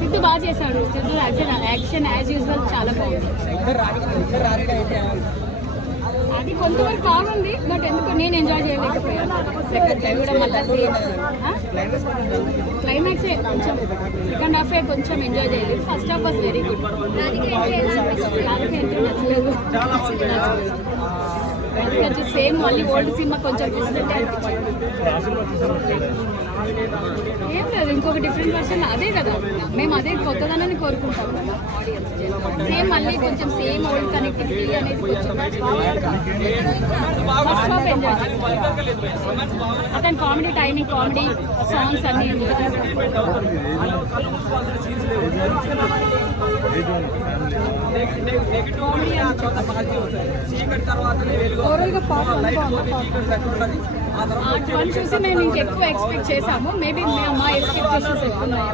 సిద్ధు బాగా చేశాడు. Siddhu action as usual చాలా బాగుంది. అది కొంతవరకు బాగుంది, బట్ ఎందుకో నేను ఎంజాయ్ చేయలేకపోయాను. సెకండ్ టైం కూడా మళ్ళీ క్లైమాక్స్ కొంచెం సెకండ్ హాఫ్ కొంచెం ఎంజాయ్ చేయలేదు. First half was very good. అది సేమ్ మళ్ళీ ఓల్డ్ సినిమా కొంచెం చూసినట్టే అనిపించింది. ఏం లేదు, ఇంకొక డిఫరెంట్ వర్షన్ అదే కదా, మేము అదే కొత్తదనాన్ని కోరుకుంటాం కదా ఆడియన్స్. సేమ్ మళ్ళీ కొంచెం సేమ్ ఓల్డ్ కనెక్టివిటీ అనేది కొంచెం ఫస్ట్ హాఫ్ ఎంజాయ్ అతని కామెడీ టైమింగ్, కామెడీ సాంగ్స్ అన్నీ అటువంటి చూసి మేము ఇంకెక్కువ ఎక్స్పెక్ట్ చేసాము. మేబీ మా ఎక్స్పెక్టేషన్స్ ఎక్కువ ఉన్నాయి.